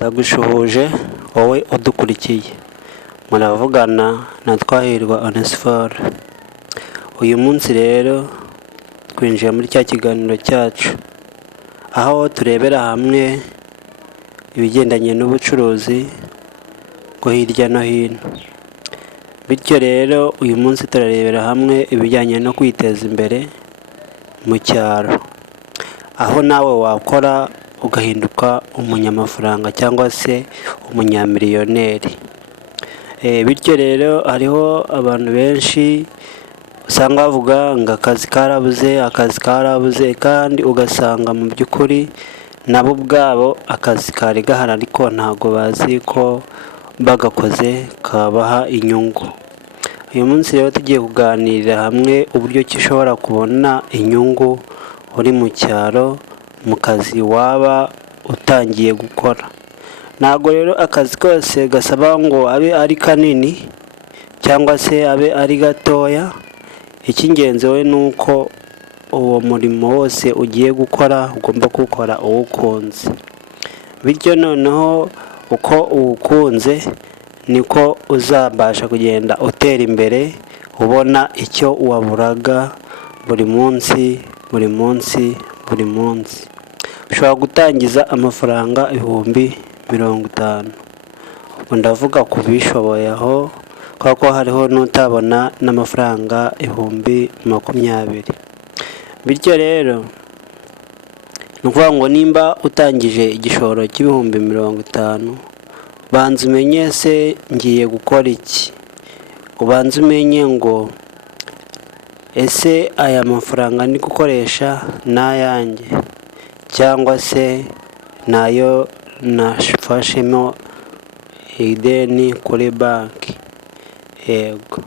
Ndagushuhuje wowe udukurikiye, muravugana na Twahirwa Onesphore. Uyu munsi rero twinjiye muri cya kiganiro cyacu, aho turebera hamwe ibigendanye n'ubucuruzi bwo hirya no hino. Bityo rero uyu munsi turarebera hamwe ibijyanye no kwiteza imbere mu cyaro, aho nawe wakora ugahinduka umunyamafaranga cyangwa se umunyamiliyoneri. Bityo rero hariho abantu benshi usanga bavuga ngo akazi karabuze, kandi ugasanga mu by'ukuri nabo ubwabo akazi kari gahari, ariko ntabwo bazi ko bagakoze kabaha inyungu. Uyu munsi rero tugiye kuganirira hamwe uburyo ki ushobora kubona inyungu uri mu cyaro mu kazi waba utangiye gukora. Ntabwo rero akazi kose gasaba ngo abe ari kanini cyangwa se abe ari gatoya. Icy'ingenzi we ni uko uwo murimo wose ugiye gukora ugomba kuwukora uwukunze. Bityo noneho uko uwukunze niko uzabasha kugenda utera imbere, ubona icyo waburaga buri munsi. Ushobora gutangiza amafaranga 50,000. Ubu ndavuga ku bishoboye aho, kuko hariho n'utabona n'amafaranga 20,000. Bityo rero ni ukuvuga ngo nimba utangije igishoro cy'50,000, banza umenye se ngiye gukora iki. Ubanza umenye ngo ese aya mafaranga ndi gukoresha n'ayanjye, cyangwa se nayo nafashemo ideni kuri banki. Yego,